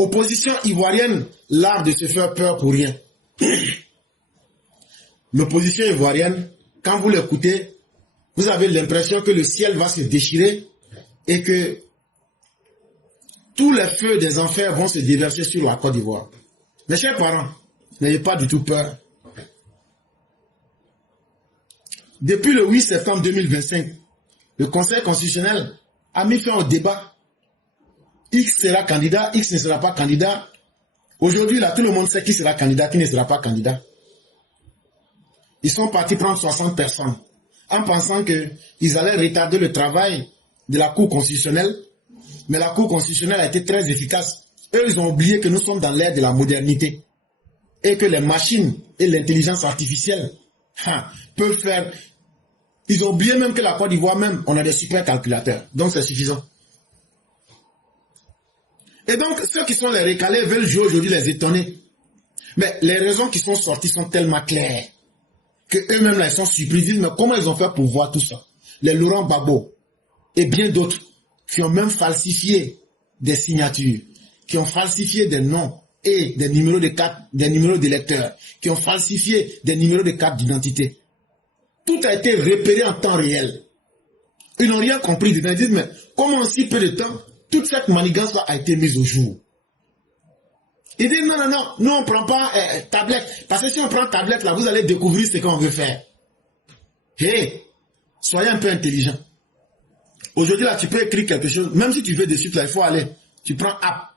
Opposition ivoirienne, l'art de se faire peur pour rien. L'opposition ivoirienne, quand vous l'écoutez, vous avez l'impression que le ciel va se déchirer et que tous les feux des enfers vont se déverser sur la Côte d'Ivoire. Mes chers parents, n'ayez pas du tout peur. Depuis le 8 septembre 2025, le Conseil constitutionnel a mis fin au débat. X sera candidat, X ne sera pas candidat. Aujourd'hui, là, tout le monde sait qui sera candidat, qui ne sera pas candidat. Ils sont partis prendre 60 personnes en pensant qu'ils allaient retarder le travail de la Cour constitutionnelle. Mais la Cour constitutionnelle a été très efficace. Eux, ils ont oublié que nous sommes dans l'ère de la modernité et que les machines et l'intelligence artificielle peuvent faire... Ils ont oublié même que la Côte d'Ivoire même, on a des super calculateurs. Donc c'est suffisant. Et donc, ceux qui sont les récalés veulent jouer aujourd'hui les étonner. Mais les raisons qui sont sorties sont tellement claires que eux-mêmes là, ils sont surpris. Ils disent, mais comment ils ont fait pour voir tout ça? Les Laurent Gbagbo et bien d'autres qui ont même falsifié des signatures, qui ont falsifié des noms et des numéros de carte, des numéros d'électeurs, qui ont falsifié des numéros de carte d'identité. Tout a été repéré en temps réel. Ils n'ont rien compris. Ils disent, mais comment en si peu de temps, toute cette manigance-là a été mise au jour? Ils disent, non, non, non, nous on ne prend pas tablette. Parce que si on prend tablette, là, vous allez découvrir ce qu'on veut faire. Hé, soyez un peu intelligent. Aujourd'hui, là, tu peux écrire quelque chose. Même si tu veux dessus, là, il faut aller. Tu prends app.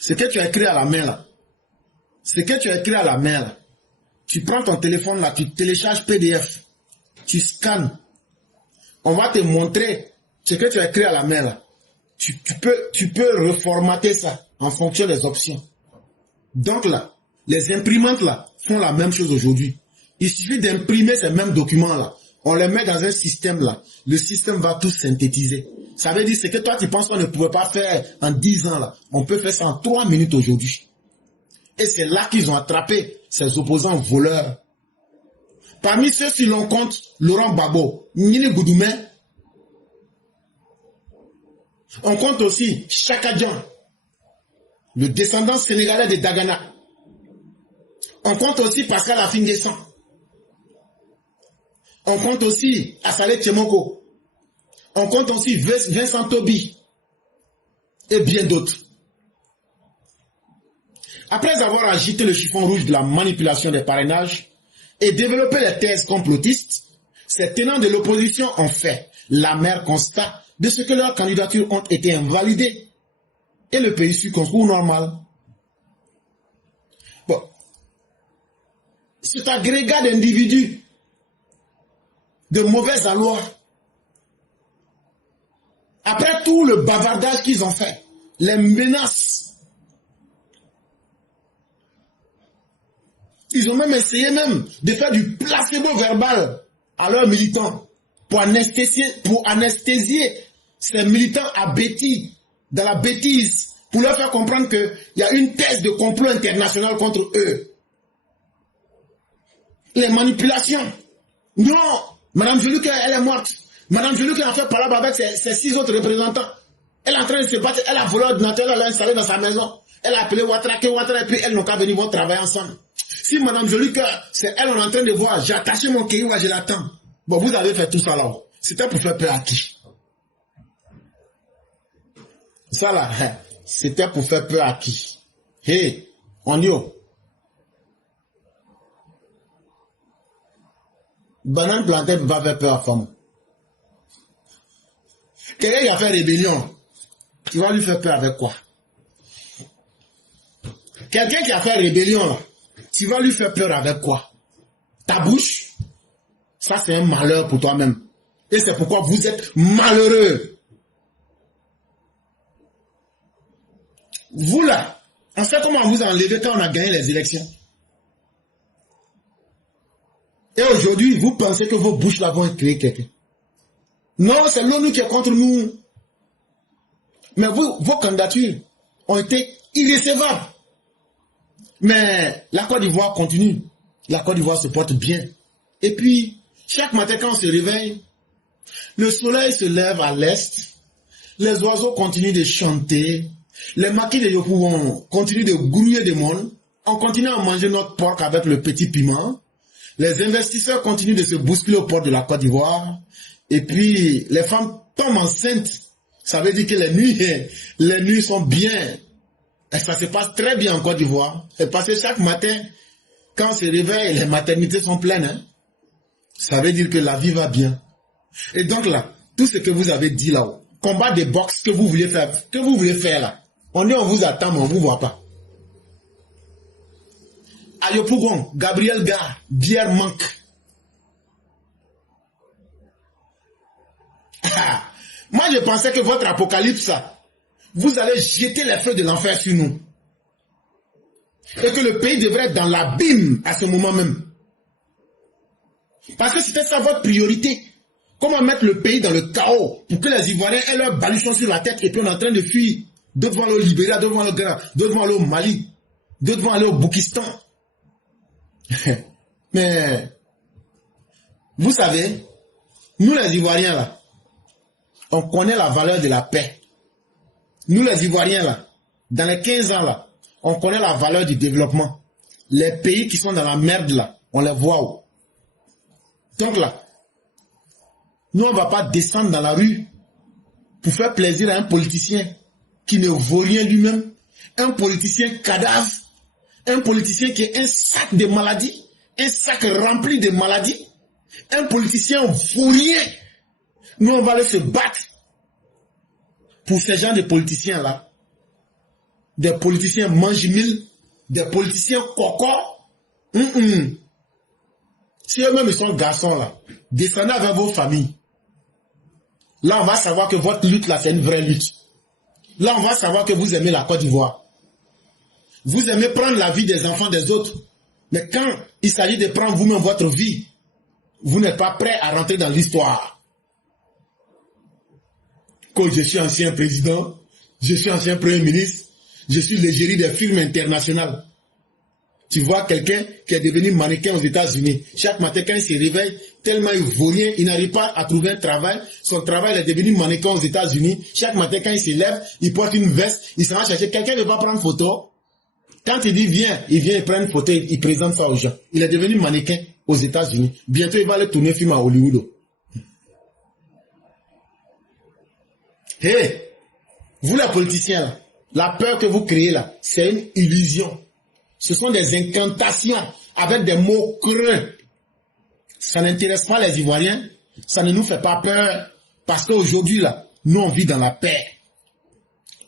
Ce que tu as écrit à la main, là. Ce que tu as écrit à la main, là. Tu prends ton téléphone, là, tu télécharges PDF. Tu scannes. On va te montrer ce que tu as écrit à la main, là. Tu peux reformater ça en fonction des options. Donc là, les imprimantes là font la même chose aujourd'hui. Il suffit d'imprimer ces mêmes documents-là. On les met dans un système là. Le système va tout synthétiser. Ça veut dire ce que toi tu penses qu'on ne pouvait pas faire en 10 ans là. On peut faire ça en 3 minutes aujourd'hui. Et c'est là qu'ils ont attrapé ces opposants voleurs. Parmi ceux qui l'on compte, Laurent Gbagbo, Nini Goudoumé. On compte aussi Chaka Dian, le descendant sénégalais de Dagana. On compte aussi Pascal Affingessan. On compte aussi Assalé Tchemoko. On compte aussi Vincent Tobi. Et bien d'autres. Après avoir agité le chiffon rouge de la manipulation des parrainages et développé les thèses complotistes, ces tenants de l'opposition ont fait l'amer constat de ce que leurs candidatures ont été invalidées et le pays suit son cours normal. Bon. Cet agrégat d'individus de mauvaise alloi, après tout le bavardage qu'ils ont fait, les menaces, ils ont même essayé de faire du placebo verbal à leurs militants pour anesthésier ces militants abétis dans la bêtise, pour leur faire comprendre qu'il y a une thèse de complot international contre eux. Les manipulations. Non, Madame Joluka, elle est morte. Madame Joluka a fait parler avec ses 6 autres représentants. Elle est en train de se battre, elle a volé l'ordinateur, elle l'a installé dans sa maison. Elle a appelé Ouattara, et puis elles n'ont qu'à venir travailler ensemble. Si Madame Joluka, c'est elle, on est en train de voir, j'ai attaché mon kéoua, je l'attends. Bon, vous avez fait tout ça là. C'était pour faire peur à qui? Ça là, c'était pour faire peur à qui? Hey, on y est. Banane plantée va faire peur à femme. Quelqu'un qui a fait rébellion, tu vas lui faire peur avec quoi? Quelqu'un qui a fait rébellion, là, tu vas lui faire peur avec quoi? Ta bouche? Ça, c'est un malheur pour toi-même. Et c'est pourquoi vous êtes malheureux. Vous là, on sait comment vous enlever quand on a gagné les élections. Et aujourd'hui, vous pensez que vos bouches là vont créer quelqu'un. Non, c'est l'ONU qui est contre nous. Mais vos candidatures ont été irrécevables. Mais la Côte d'Ivoire continue. La Côte d'Ivoire se porte bien. Et puis, chaque matin quand on se réveille, le soleil se lève à l'est, les oiseaux continuent de chanter, Les maquis de Yopou vont continuer de grouiller des monde. On continue à manger notre porc avec le petit piment. Les investisseurs continuent de se bousculer au port de la Côte d'Ivoire. Et puis, les femmes tombent enceintes. Ça veut dire que les nuits sont bien. Et ça se passe très bien en Côte d'Ivoire. Et parce que chaque matin, quand on se réveille, les maternités sont pleines. Hein? Ça veut dire que la vie va bien. Et donc là, tout ce que vous avez dit là-haut, combat de boxe que vous voulez faire là, on vous attend, mais on ne vous voit pas. À Yopougon, Gabriel Gare, bière manque. Moi, je pensais que votre apocalypse, vous allez jeter les feux de l'enfer sur nous. Et que le pays devrait être dans l'abîme à ce moment même. Parce que c'était ça votre priorité. Comment mettre le pays dans le chaos pour que les Ivoiriens aient leur baluchon sur la tête et puis on est en train de fuir. D'autres vont aller au Libéria, d'autres vont aller au Ghana, d'autres vont aller au Mali, d'autres vont aller au Boukistan. Mais, vous savez, nous les Ivoiriens là, on connaît la valeur de la paix. Nous les Ivoiriens là, dans les 15 ans là, on connaît la valeur du développement. Les pays qui sont dans la merde là, on les voit où. Donc là, nous on ne va pas descendre dans la rue pour faire plaisir à un politicien qui ne vaut rien lui-même, un politicien cadavre, un politicien qui est un sac de maladies, un sac rempli de maladies, un politicien vaurien. Nous, on va aller se battre pour ces gens de politiciens-là. Des politiciens mange-mille, des politiciens coco. Si eux-mêmes ils sont garçons là, descendez avec vos familles. Là, on va savoir que votre lutte là, c'est une vraie lutte. Là, on va savoir que vous aimez la Côte d'Ivoire. Vous aimez prendre la vie des enfants des autres. Mais quand il s'agit de prendre vous-même votre vie, vous n'êtes pas prêt à rentrer dans l'histoire. Quand je suis ancien président, je suis ancien premier ministre, je suis l'égérie des firmes internationales. Tu vois quelqu'un qui est devenu mannequin aux États-Unis. Chaque matin, quand il se réveille, tellement il vaut rien, il n'arrive pas à trouver un travail. Son travail est devenu mannequin aux États-Unis. Chaque matin, quand il se lève, il porte une veste, il s'en va chercher. Quelqu'un ne veut pas prendre photo. Quand il dit viens, il vient prendre une photo, il présente ça aux gens. Il est devenu mannequin aux États-Unis. Bientôt, il va aller tourner un film à Hollywood. Hé, vous les politiciens, là, la peur que vous créez là, c'est une illusion. Ce sont des incantations avec des mots creux. Ça n'intéresse pas les Ivoiriens. Ça ne nous fait pas peur. Parce qu'aujourd'hui, là, nous, on vit dans la paix.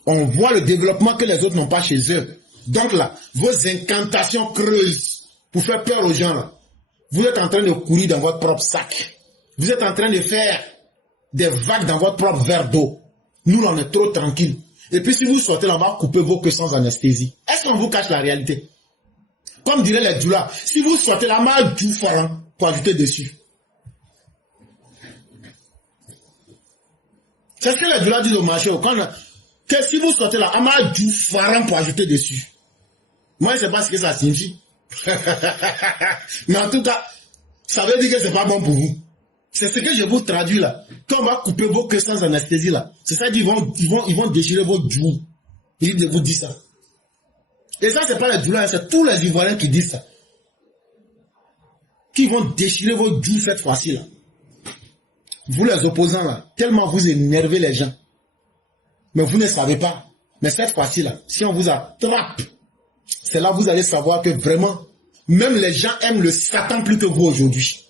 On voit le développement que les autres n'ont pas chez eux. Donc là, vos incantations creuses pour faire peur aux gens, là, vous êtes en train de courir dans votre propre sac. Vous êtes en train de faire des vagues dans votre propre verre d'eau. Nous, là, on est trop tranquille. Et puis, si vous sortez là, on va couper vos queues sans anesthésie. Est-ce qu'on vous cache la réalité? Comme diraient les djoulas, si vous sortez la main du faran pour ajouter dessus. C'est ce que les djoulas disent au marché. Que si vous sortez la main du faran pour ajouter dessus. Moi, je ne sais pas ce que ça signifie. Mais en tout cas, ça veut dire que ce n'est pas bon pour vous. C'est ce que je vous traduis là. Quand on va couper vos queues sans anesthésie là, c'est ça qu'ils vont déchirer vos joues. Ils vous disent ça. Et ça, c'est pas les djoulas, c'est tous les Ivoiriens qui disent ça. Qui vont déchirer vos joues cette fois-ci là. Vous les opposants là, tellement vous énervez les gens. Mais vous ne savez pas. Mais cette fois-ci là, si on vous attrape, c'est là que vous allez savoir que vraiment, même les gens aiment le Satan plus que vous aujourd'hui.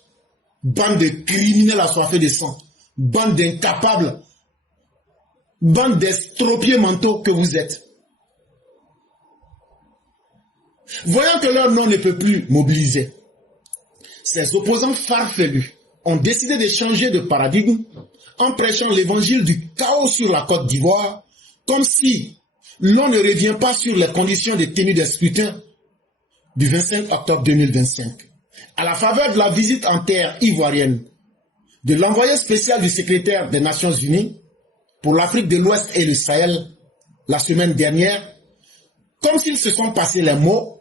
Bande de criminels assoiffés de sang. Bande d'incapables. Bande d'estropiés mentaux que vous êtes. Voyant que leur nom ne peut plus mobiliser, ces opposants farfelus ont décidé de changer de paradigme en prêchant l'évangile du chaos sur la Côte d'Ivoire, comme si l'on ne revient pas sur les conditions de tenue des scrutins du 25 octobre 2025. À la faveur de la visite en terre ivoirienne de l'envoyé spécial du secrétaire des Nations Unies pour l'Afrique de l'Ouest et le Sahel la semaine dernière, comme s'ils se sont passés les mots,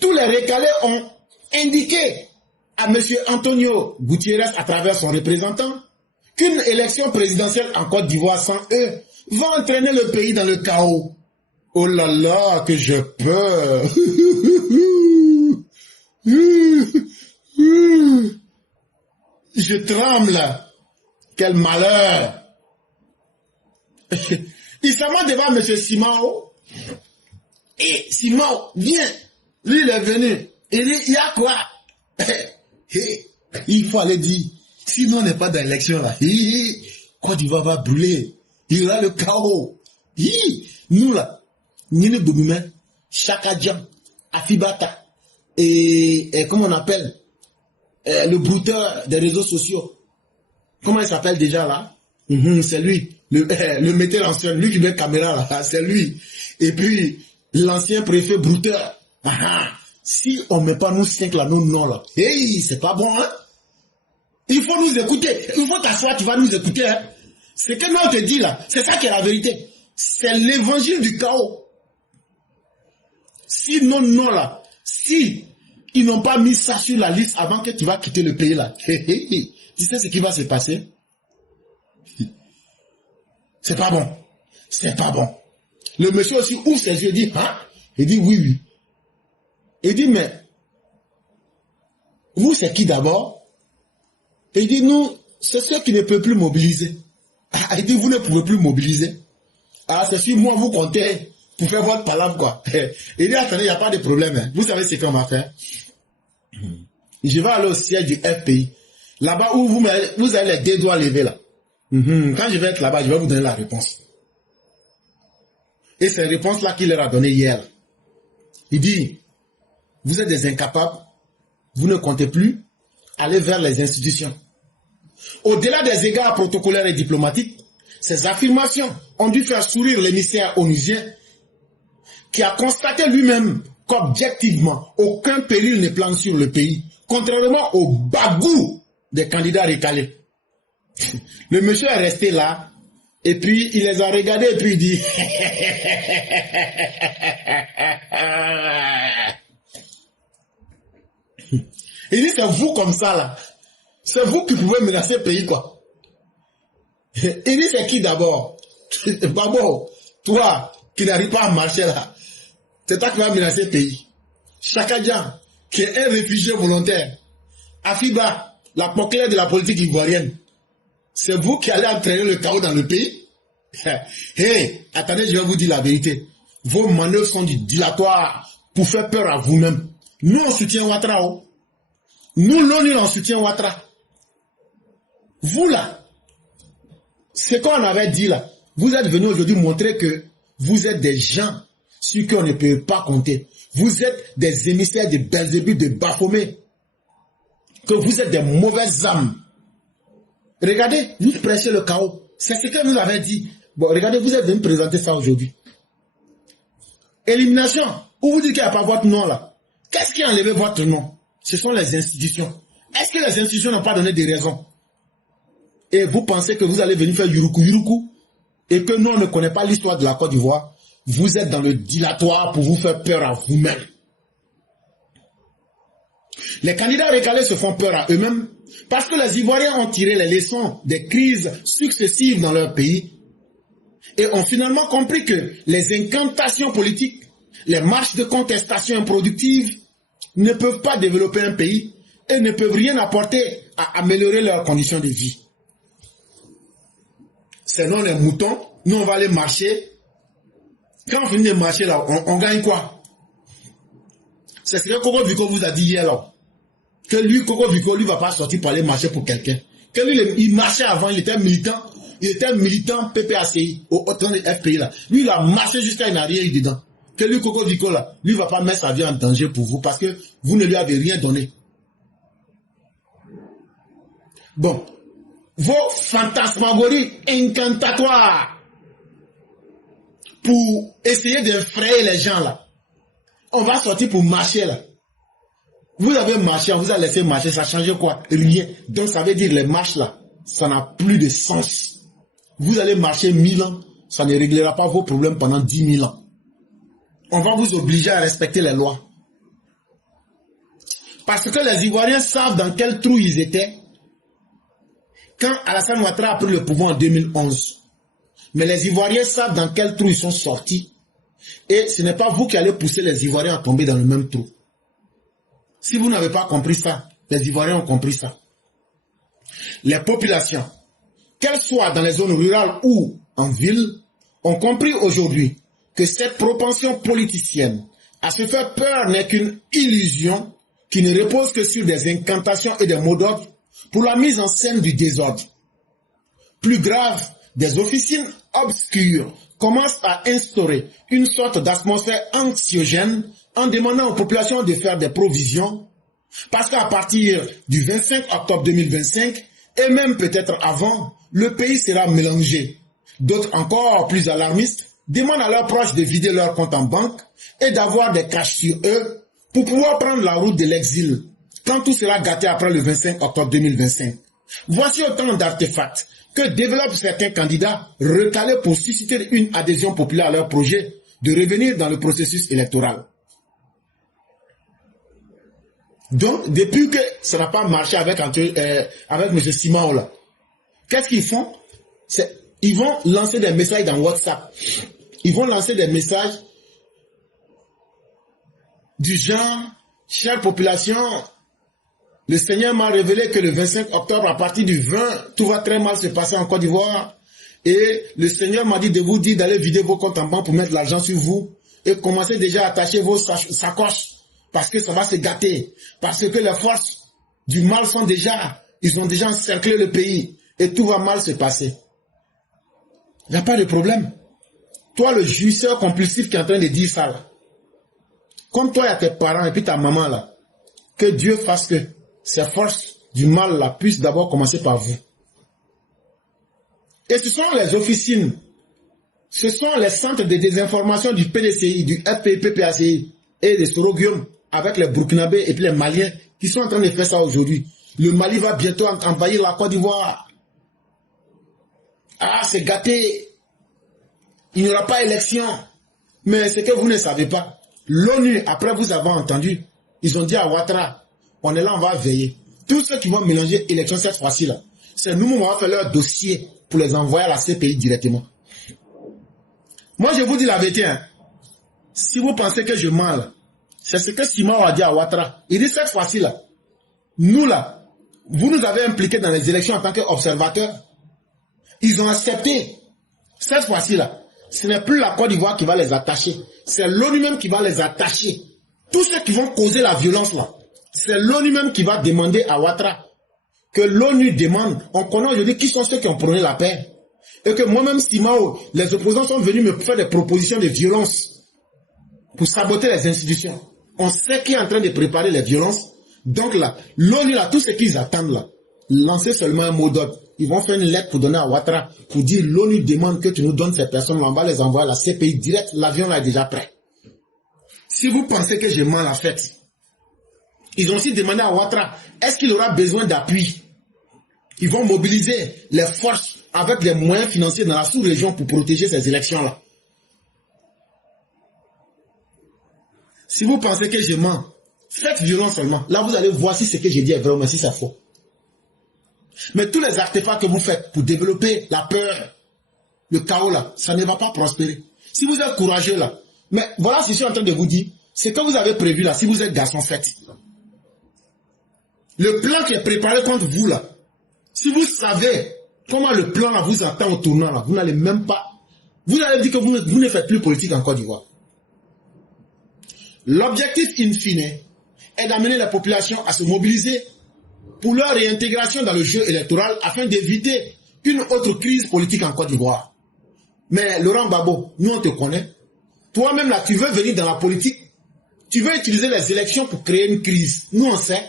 tous les recalés ont indiqué à M. Antonio Gutiérrez à travers son représentant qu'une élection présidentielle en Côte d'Ivoire sans eux va entraîner le pays dans le chaos. Oh là là, que je peur. Je tremble. Quel malheur. Il s'en va devant M. Simao. Et Simao, viens. Lui, il est venu. Il dit, il y a quoi? Il faut aller dire, sinon on n'est pas dans l'élection là. Côte d'Ivoire va brûler. Il y aura le chaos. Nous là, Nini Boumoumen, Chaka Djam, Afibata, et comment on appelle, le brouteur des réseaux sociaux. Comment il s'appelle déjà là? C'est lui, le metteur en scène, lui qui met caméra là, c'est lui. Et puis, l'ancien préfet brouteur. Si on ne met pas nous 5 là, nos noms là, c'est pas bon, hein? Il faut nous écouter. Il faut t'asseoir, tu vas nous écouter, hein? Ce que nous on te dit là, c'est ça qui est la vérité. C'est l'évangile du chaos. Si nos noms là, si ils n'ont pas mis ça sur la liste avant que tu vas quitter le pays là, tu sais ce qui va se passer? C'est pas bon. C'est pas bon. Le monsieur aussi ouvre ses yeux et dit, hein? Il dit oui, oui. Il dit, mais vous, c'est qui d'abord? Il dit, nous, c'est ceux qui ne peuvent plus mobiliser. Il dit, vous ne pouvez plus mobiliser. C'est si moi, vous comptez pour faire votre palabre, quoi. Il dit, attendez, il n'y a pas de problème. Hein. Vous savez ce qu'on va faire? Je vais aller au siège du FPI. Là-bas où vous avez les 2 doigts levés, là. Quand je vais être là-bas, je vais vous donner la réponse. Et c'est la réponse-là qu'il leur a donnée hier. Il dit, vous êtes des incapables, vous ne comptez plus, allez vers les institutions. Au-delà des égards protocolaires et diplomatiques, ces affirmations ont dû faire sourire l'émissaire onusien qui a constaté lui-même qu'objectivement, aucun péril ne plane sur le pays, contrairement au bagou des candidats recalés. Le monsieur est resté là, et puis il les a regardés, et puis il dit... Il dit, c'est vous comme ça, là. C'est vous qui pouvez menacer le pays, quoi. Il dit, c'est qui d'abord? D'abord, toi, qui n'arrive pas à marcher, là. C'est toi qui vas menacer le pays. Chaka Djam, qui est un réfugié volontaire. Afiba, la proclère de la politique ivoirienne. C'est vous qui allez entraîner le chaos dans le pays? Attendez, je vais vous dire la vérité. Vos manœuvres sont du dilatoire pour faire peur à vous-même. Nous, on soutient Ouattara. Oh. Nous, l'ONU, on soutient Ouattara. Vous, là, ce qu'on avait dit, là, vous êtes venus aujourd'hui montrer que vous êtes des gens sur qui on ne peut pas compter. Vous êtes des émissaires de Belzébuth, de Baphomet. Que vous êtes des mauvaises âmes. Regardez, vous prêchez le chaos. C'est ce que vous avez dit. Bon, regardez, vous êtes venu présenter ça aujourd'hui. Élimination. Où vous dites qu'il n'y a pas votre nom là? Qu'est-ce qui a enlevé votre nom? Ce sont les institutions. Est-ce que les institutions n'ont pas donné des raisons? Et vous pensez que vous allez venir faire yuruku yuruku et que nous on ne connaît pas l'histoire de la Côte d'Ivoire? Vous êtes dans le dilatoire pour vous faire peur à vous-même. Les candidats recalés se font peur à eux-mêmes parce que les Ivoiriens ont tiré les leçons des crises successives dans leur pays et ont finalement compris que les incantations politiques, les marches de contestation improductives ne peuvent pas développer un pays et ne peuvent rien apporter à améliorer leurs conditions de vie. C'est nous les moutons, nous on va aller marcher. Quand on finit de marcher là, on gagne quoi? C'est ce que Koko Viko vous a dit hier là. Que lui, Koko Viko, lui va pas sortir pour aller marcher pour quelqu'un. Que lui, il marchait avant, il était militant PPACI, au temps de FPI là. Lui, il a marché jusqu'à une arrière dedans. Que lui, Koko Viko là, lui va pas mettre sa vie en danger pour vous parce que vous ne lui avez rien donné. Bon. Vos fantasmagories incantatoires pour essayer d'effrayer les gens là. On va sortir pour marcher là. Vous avez marché, on vous a laissé marcher, ça change quoi? Rien. Donc ça veut dire les marches là, ça n'a plus de sens. Vous allez marcher 1000 ans, ça ne réglera pas vos problèmes pendant 10 000 ans. On va vous obliger à respecter les lois. Parce que les Ivoiriens savent dans quel trou ils étaient quand Alassane Ouattara a pris le pouvoir en 2011. Mais les Ivoiriens savent dans quel trou ils sont sortis Et ce n'est pas vous qui allez pousser les Ivoiriens à tomber dans le même trou. Si vous n'avez pas compris ça, les Ivoiriens ont compris ça. Les populations, qu'elles soient dans les zones rurales ou en ville, ont compris aujourd'hui que cette propension politicienne à se faire peur n'est qu'une illusion qui ne repose que sur des incantations et des mots d'ordre pour la mise en scène du désordre. Plus grave, des officines obscures commencent à instaurer une sorte d'atmosphère anxiogène en demandant aux populations de faire des provisions, parce qu'à partir du 25 octobre 2025, et même peut-être avant, le pays sera mélangé. D'autres encore plus alarmistes demandent à leurs proches de vider leur compte en banque et d'avoir des cash sur eux pour pouvoir prendre la route de l'exil, quand tout sera gâté après le 25 octobre 2025. Voici autant d'artefacts que développent certains candidats recalés pour susciter une adhésion populaire à leur projet de revenir dans le processus électoral. Donc, depuis que ça n'a pas marché avec M. Simao là, qu'est-ce qu'ils font? Ils vont lancer des messages dans WhatsApp. Ils vont lancer des messages du genre, chère population, le Seigneur m'a révélé que le 25 octobre, à partir du 20, tout va très mal se passer en Côte d'Ivoire. Et le Seigneur m'a dit de vous dire d'aller vider vos comptes en banque pour mettre l'argent sur vous. Et commencez déjà à attacher vos sacoches. Parce que ça va se gâter. Parce que les forces du mal ils ont déjà encerclé le pays. Et tout va mal se passer. Il n'y a pas de problème. Toi, le jouisseur compulsif qui est en train de dire ça, là, comme toi et tes parents et puis ta maman, là, que Dieu fasse que ces forces du mal là puissent d'abord commencer par vous. Et ce sont les officines, ce sont les centres de désinformation du PDCI, du FPI-PPACI et des Sorogium avec les Burkinabés et puis les Maliens qui sont en train de faire ça aujourd'hui. Le Mali va bientôt envahir la Côte d'Ivoire. Ah, c'est gâté. Il n'y aura pas élection. Mais ce que vous ne savez pas, l'ONU, après vous avoir entendu, ils ont dit à Ouattara, on est là, on va veiller. Tous ceux qui vont mélanger élection cette fois-ci là, c'est nous, on va faire leur dossier pour les envoyer à la CPI directement. Moi, je vous dis la vérité, hein. Si vous pensez que je mens là, c'est ce que Simao a dit à Ouattara. Il dit cette fois-ci là, nous là, vous nous avez impliqués dans les élections en tant qu'observateurs. Ils ont accepté. Cette fois-ci là, ce n'est plus la Côte d'Ivoire qui va les attacher. C'est l'ONU même qui va les attacher. Tous ceux qui vont causer la violence là, c'est l'ONU même qui va demander à Ouattara que l'ONU demande. On connaît aujourd'hui qui sont ceux qui ont prôné la paix. Et que moi-même, Simao, les opposants sont venus me faire des propositions de violence pour saboter les institutions. On sait qui est en train de préparer les violences. Donc là, l'ONU là, tout ce qu'ils attendent là, lancer seulement un mot d'ordre. Ils vont faire une lettre pour donner à Ouattara pour dire l'ONU demande que tu nous donnes ces personnes, on va les envoyer à la CPI direct, l'avion là est déjà prêt. Si vous pensez que je mens la fête, ils ont aussi demandé à Ouattara, est-ce qu'il aura besoin d'appui? Ils vont mobiliser les forces avec des moyens financiers dans la sous-région pour protéger ces élections-là. Si vous pensez que je mens, faites violence seulement. Là, vous allez voir si ce que j'ai dit est vrai ou si c'est faux. Mais tous les artefacts que vous faites pour développer la peur, le chaos là, ça ne va pas prospérer. Si vous êtes courageux là, mais voilà ce que je suis en train de vous dire, c'est que vous avez prévu là, si vous êtes garçon, faites. Le plan qui est préparé contre vous là, si vous savez comment le plan là vous attend au tournant là, vous n'allez même pas, vous allez dire que vous ne faites plus politique en Côte d'Ivoire. L'objectif in fine est d'amener la population à se mobiliser pour leur réintégration dans le jeu électoral afin d'éviter une autre crise politique en Côte d'Ivoire. Mais Laurent Gbagbo, nous on te connaît. Toi-même là, tu veux venir dans la politique. Tu veux utiliser les élections pour créer une crise. Nous on sait.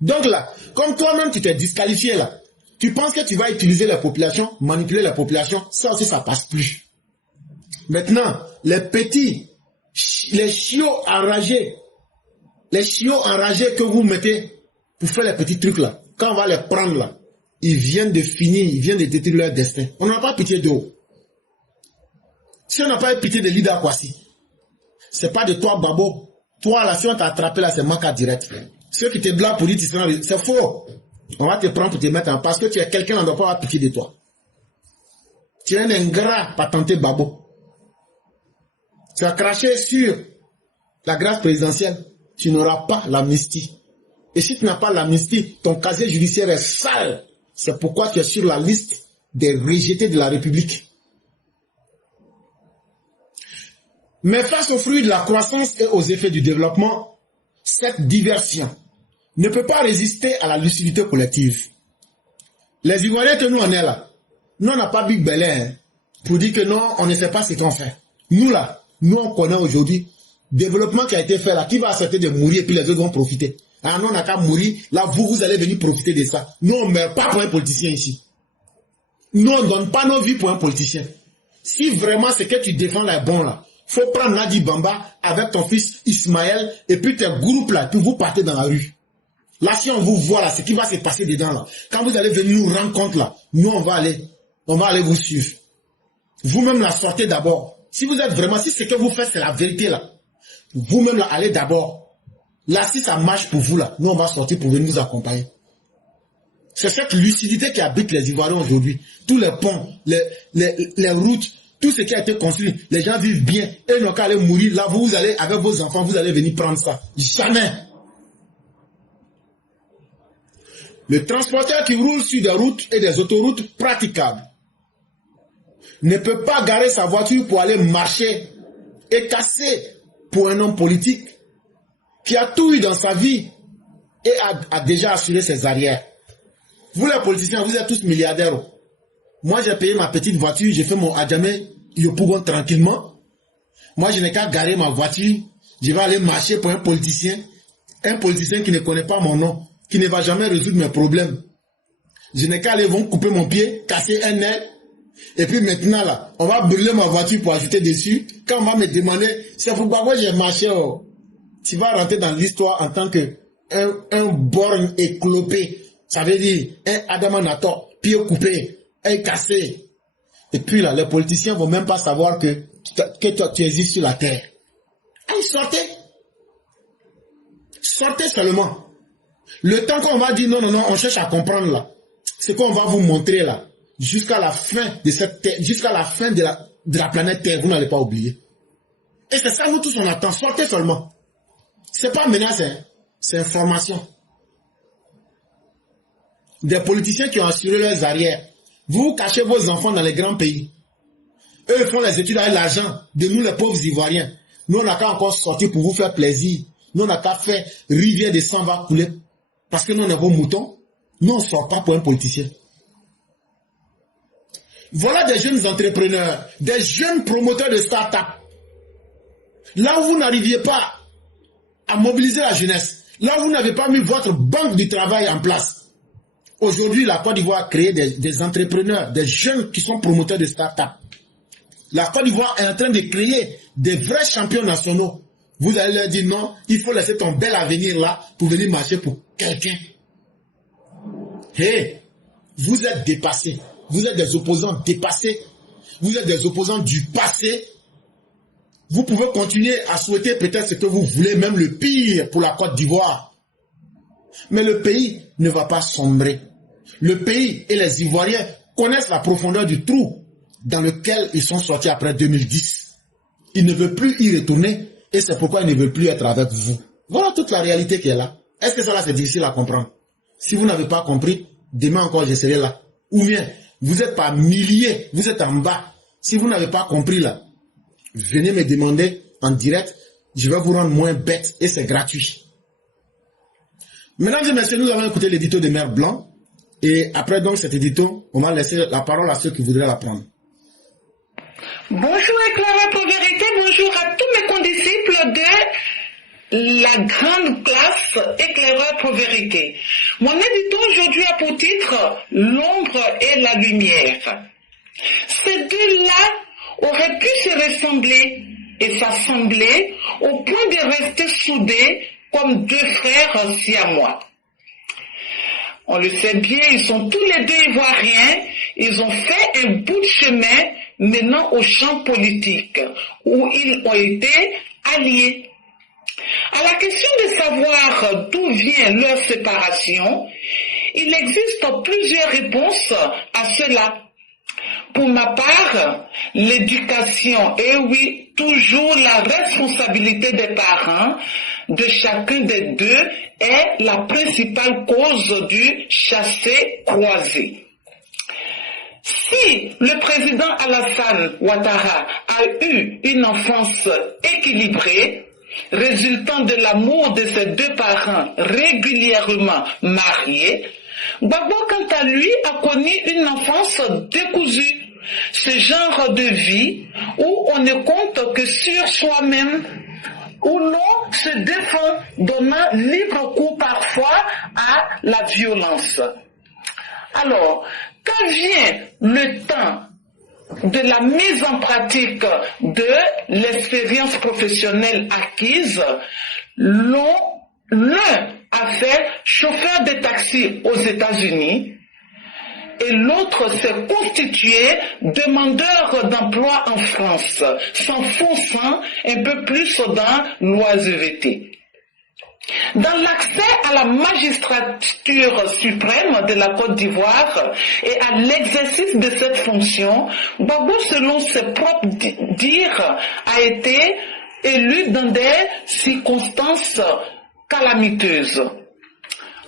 Donc là, comme toi-même tu t'es disqualifié là, tu penses que tu vas utiliser la population, manipuler la population, ça aussi ça passe plus. Maintenant, les petits, les chiots enragés que vous mettez pour faire les petits trucs là, quand on va les prendre là, ils viennent de finir, ils viennent de détruire leur destin. On n'a pas pitié d'eux. Si on n'a pas pitié de Lida Kwasi, c'est pas de toi Babo. Toi là, si on t'a attrapé là, c'est Maka direct. Ceux qui te blaguent pour dire c'est faux. On va te prendre pour te mettre en... Parce que tu es quelqu'un, on ne doit pas avoir pitié de toi. Tu es un ingrat patenté Babo. Tu as craché sur la grâce présidentielle, tu n'auras pas l'amnistie. Et si tu n'as pas l'amnistie, ton casier judiciaire est sale. C'est pourquoi tu es sur la liste des rejetés de la République. Mais face aux fruits de la croissance et aux effets du développement, cette diversion ne peut pas résister à la lucidité collective. Les Ivoiriens que nous on est là, nous on n'a pas Big Belin pour dire que non, on ne sait pas ce qu'on fait. Nous là, nous on connaît aujourd'hui, développement qui a été fait là, qui va accepter de mourir et puis les autres vont profiter. Ah non, on n'a qu'à mourir, là vous allez venir profiter de ça. Nous on ne meurt pas pour un politicien ici. Nous on ne donne pas nos vies pour un politicien. Si vraiment ce que tu défends là est bon là, faut prendre Nadi Bamba avec ton fils Ismaël et puis tes groupes là, puis vous partez dans la rue. Là, si on vous voit là, ce qui va se passer dedans là, quand vous allez venir nous rendre compte là, nous on va aller vous suivre. Vous-même la sortez d'abord. Si vous êtes vraiment, si ce que vous faites c'est la vérité là, vous-même là, allez d'abord. Là, si ça marche pour vous là, nous on va sortir pour venir vous accompagner. C'est cette lucidité qui habite les Ivoiriens aujourd'hui. Tous les ponts, les routes, tout ce qui a été construit, les gens vivent bien. Et ils n'ont qu'à aller mourir. Là, vous allez, avec vos enfants, vous allez venir prendre ça. Jamais. Le transporteur qui roule sur des routes et des autoroutes praticables ne peut pas garer sa voiture pour aller marcher et casser pour un homme politique qui a tout eu dans sa vie et a déjà assuré ses arrières. Vous les politiciens, vous êtes tous milliardaires. Moi, j'ai payé ma petite voiture, j'ai fait mon Adjamé Yopougon tranquillement. Moi, je n'ai qu'à garer ma voiture. Je vais aller marcher pour un politicien qui ne connaît pas mon nom, qui ne va jamais résoudre mes problèmes. Je n'ai qu'à aller vont couper mon pied, casser un aile. Et puis maintenant, là, on va brûler ma voiture pour ajouter dessus. Quand on va me demander, c'est pourquoi j'ai marché. Oh. Tu vas rentrer dans l'histoire en tant que un borgne éclopé. Ça veut dire un Adamanato, pied coupé, un cassé. Et puis là, les politiciens ne vont même pas savoir que toi, tu existes sur la terre. Allez, sortez. Sortez seulement. Le temps qu'on va dire non, on cherche à comprendre là. C'est qu'on va vous montrer là. Jusqu'à la fin de cette terre, jusqu'à la fin de la planète Terre, vous n'allez pas oublier. Et c'est ça, nous tous on attend. Sortez seulement. C'est pas menace, hein. C'est information. Des politiciens qui ont assuré leurs arrières. Vous cachez vos enfants dans les grands pays. Eux font les études avec l'argent de nous les pauvres Ivoiriens. Nous on n'a qu'à encore sortir pour vous faire plaisir. Nous on n'a qu'à faire rivière de sang va couler. Parce que nous on est vos moutons. Nous on ne sort pas pour un politicien. Voilà des jeunes entrepreneurs, des jeunes promoteurs de start-up. Là où vous n'arriviez pas à mobiliser la jeunesse, là où vous n'avez pas mis votre banque du travail en place. Aujourd'hui, la Côte d'Ivoire a créé des entrepreneurs, des jeunes qui sont promoteurs de start-up. La Côte d'Ivoire est en train de créer des vrais champions nationaux. Vous allez leur dire non, il faut laisser ton bel avenir là pour venir marcher pour quelqu'un. Hey, vous êtes dépassés. Vous êtes des opposants dépassés. Vous êtes des opposants du passé. Vous pouvez continuer à souhaiter peut-être ce que vous voulez, même le pire pour la Côte d'Ivoire. Mais le pays ne va pas sombrer. Le pays et les Ivoiriens connaissent la profondeur du trou dans lequel ils sont sortis après 2010. Ils ne veulent plus y retourner et c'est pourquoi ils ne veulent plus être avec vous. Voilà toute la réalité qui est là. Est-ce que ça là c'est difficile à comprendre? Si vous n'avez pas compris, demain encore je serai là. Ou bien, vous êtes par milliers, vous êtes en bas. Si vous n'avez pas compris là, venez me demander en direct, je vais vous rendre moins bête et c'est gratuit. Mesdames et messieurs, nous allons écouter l'édito de Mère Blanc et après donc cet édito, on va laisser la parole à ceux qui voudraient la prendre. Bonjour Éclaireur pour vérité, bonjour à tous mes condisciples de la grande classe Éclaireur pour vérité. Mon édito aujourd'hui a pour titre L'ombre et la lumière. Ces deux-là auraient pu se ressembler et s'assembler au point de rester soudés comme deux frères siamois. On le sait bien, ils sont tous les deux ivoiriens, ils ont fait un bout de chemin menant au champ politique, où ils ont été alliés. À la question de savoir d'où vient leur séparation, il existe plusieurs réponses à cela. Pour ma part, l'éducation, et oui, toujours la responsabilité des parents, de chacun des deux, est la principale cause du chassé-croisé. Si le président Alassane Ouattara a eu une enfance équilibrée, résultant de l'amour de ses deux parents régulièrement mariés, Gbagbo, quant à lui, a connu une enfance décousue. Ce genre de vie où on ne compte que sur soi-même, où l'on se défend, donnant libre cours parfois à la violence. Alors, quand vient le temps de la mise en pratique de l'expérience professionnelle acquise, l'un a fait chauffeur de taxi aux États-Unis et l'autre s'est constitué demandeur d'emploi en France, s'enfonçant un peu plus dans l'oisiveté. Dans l'accès à la magistrature suprême de la Côte d'Ivoire et à l'exercice de cette fonction, Gbagbo, selon ses propres dires, a été élu dans des circonstances calamiteuses.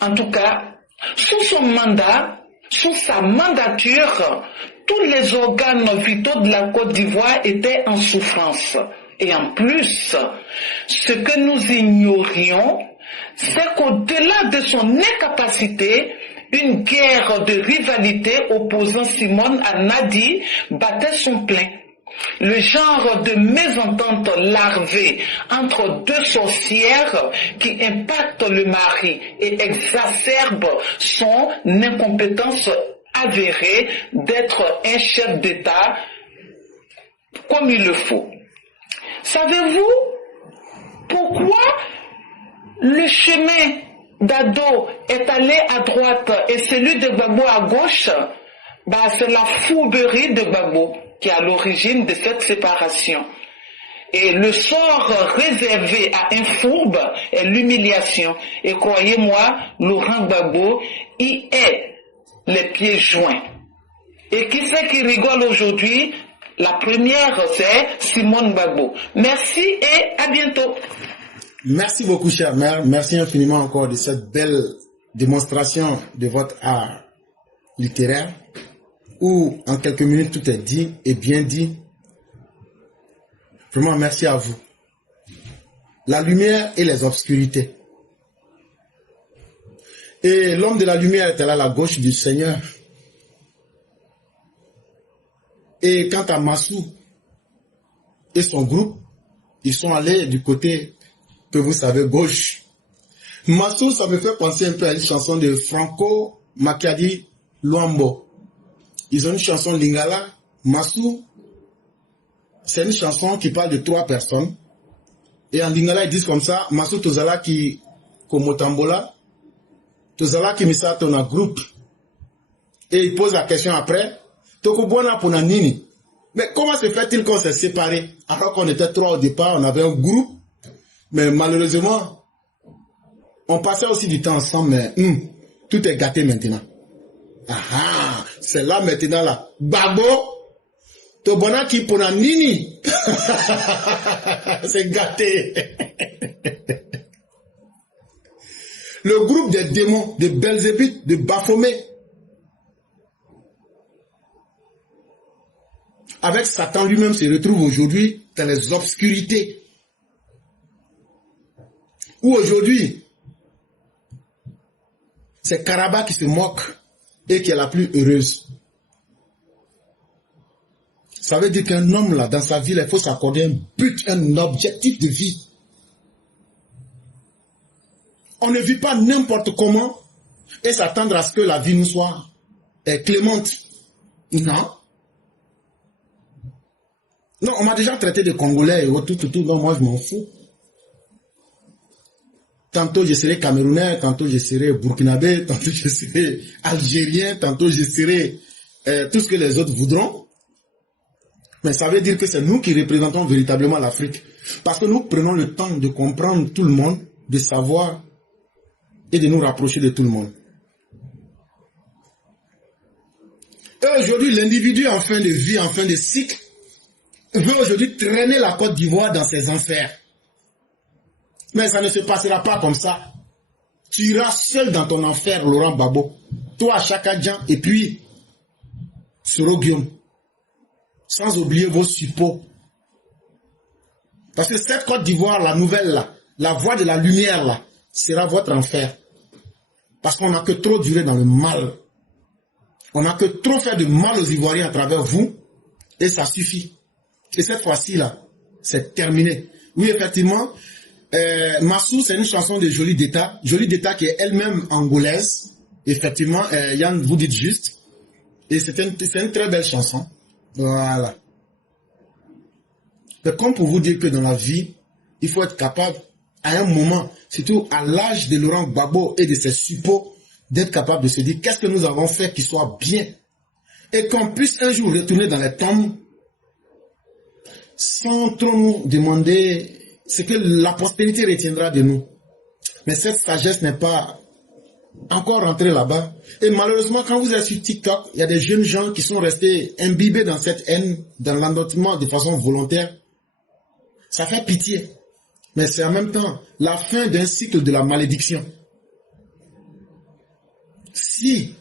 En tout cas, sous son mandat, sous sa mandature, tous les organes vitaux de la Côte d'Ivoire étaient en souffrance. Et en plus, ce que nous ignorions, c'est qu'au-delà de son incapacité, une guerre de rivalité opposant Simone à Nadi battait son plein. Le genre de mésentente larvée entre deux sorcières qui impacte le mari et exacerbe son incompétence avérée d'être un chef d'État comme il le faut. Savez-vous pourquoi le chemin d'Ado est allé à droite et celui de Gbagbo à gauche? C'est la fourberie de Gbagbo qui est à l'origine de cette séparation. Et le sort réservé à un fourbe est l'humiliation. Et croyez-moi, Laurent Gbagbo y est les pieds joints. Et qui c'est qui rigole aujourd'hui? La première, c'est Simone Gbagbo. Merci et à bientôt. Merci beaucoup, chère mère. Merci infiniment encore de cette belle démonstration de votre art littéraire où, en quelques minutes, tout est dit et bien dit. Vraiment, merci à vous. La lumière et les obscurités. Et l'homme de la lumière était là à la gauche du Seigneur. Et quant à Massou et son groupe, ils sont allés du côté que vous savez, gauche. Massou, ça me fait penser un peu à une chanson de Franco Makiadi Luambo. Ils ont une chanson Lingala. Massou, c'est une chanson qui parle de 3 personnes. Et en Lingala, ils disent comme ça, Massou Tozala qui Komotambola, Tozala qui Misato na groupe. Et il pose la question après, Tokobwana Pona Nini. Mais comment se fait-il qu'on s'est séparés? Alors qu'on était 3 au départ, on avait un groupe. Mais malheureusement, on passait aussi du temps ensemble, mais tout est gâté maintenant. Ah, c'est là maintenant là. Babo, Tobona qui Pona Nini. C'est gâté. Le groupe des démons, de Belzébuth, de Baphomet, avec Satan lui-même se retrouve aujourd'hui dans les obscurités. Où aujourd'hui, c'est Karaba qui se moque et qui est la plus heureuse. Ça veut dire qu'un homme là, dans sa vie, il faut s'accorder un but, un objectif de vie. On ne vit pas n'importe comment et s'attendre à ce que la vie nous soit clémente. Non. Non, on m'a déjà traité de Congolais et tout, donc moi je m'en fous. Tantôt je serai Camerounais, tantôt je serai Burkinabé, tantôt je serai Algérien, tantôt je serai tout ce que les autres voudront. Mais ça veut dire que c'est nous qui représentons véritablement l'Afrique. Parce que nous prenons le temps de comprendre tout le monde, de savoir et de nous rapprocher de tout le monde. Et Et aujourd'hui, l'individu en fin de vie, en fin de cycle, veut aujourd'hui traîner la Côte d'Ivoire dans ses enfers. Mais ça ne se passera pas comme ça. Tu iras seul dans ton enfer, Laurent Gbagbo. Toi, Chaka Djan, et puis Soro Guillaume. Sans oublier vos suppôts. Parce que cette Côte d'Ivoire, la nouvelle là, la voie de la lumière là, sera votre enfer. Parce qu'on n'a que trop duré dans le mal. On n'a que trop fait de mal aux Ivoiriens à travers vous. Et ça suffit. Et cette fois-ci là, c'est terminé. Oui, effectivement, Massou, c'est une chanson de Jolie d'État. Jolie d'État qui est elle-même angolaise. Effectivement, Yann, vous dites juste. Et c'est une très belle chanson. Voilà. Mais comme pour vous dire que dans la vie, il faut être capable, à un moment, surtout à l'âge de Laurent Gbagbo et de ses suppôts, d'être capable de se dire qu'est-ce que nous avons fait qui soit bien. Et qu'on puisse un jour retourner dans les tombes sans trop nous demander ce que la postérité retiendra de nous. Mais cette sagesse n'est pas encore rentrée là-bas. Et malheureusement, quand vous êtes sur TikTok, il y a des jeunes gens qui sont restés imbibés dans cette haine, dans l'endottement de façon volontaire. Ça fait pitié. Mais c'est en même temps la fin d'un cycle de la malédiction. Si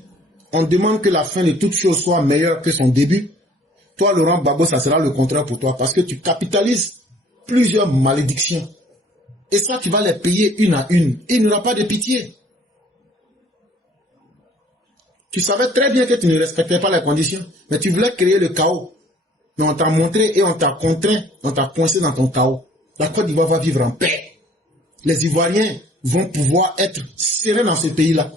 on demande que la fin de toute chose soit meilleure que son début, toi, Laurent Gbagbo, ça sera le contraire pour toi. Parce que tu capitalises plusieurs malédictions. Et ça, tu vas les payer une à une. Et il n'y aura pas de pitié. Tu savais très bien que tu ne respectais pas les conditions. Mais tu voulais créer le chaos. Mais on t'a montré et on t'a contraint. On t'a coincé dans ton chaos. La Côte d'Ivoire va vivre en paix. Les Ivoiriens vont pouvoir être sereins dans ce pays-là.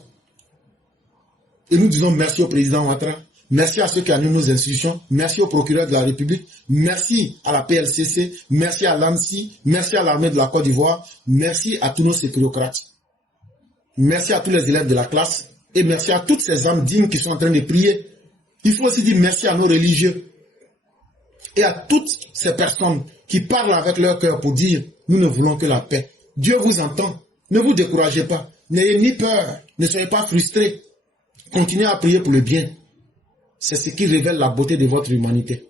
Et nous disons merci au président Ouattara. Merci à ceux qui animent nos institutions. Merci au procureur de la République. Merci à la PLCC. Merci à l'ANSI. Merci à l'armée de la Côte d'Ivoire. Merci à tous nos sécurocrates. Merci à tous les élèves de la classe. Et merci à toutes ces âmes dignes qui sont en train de prier. Il faut aussi dire merci à nos religieux. Et à toutes ces personnes qui parlent avec leur cœur pour dire nous ne voulons que la paix. Dieu vous entend. Ne vous découragez pas. N'ayez ni peur. Ne soyez pas frustrés. Continuez à prier pour le bien. C'est ce qui révèle la beauté de votre humanité.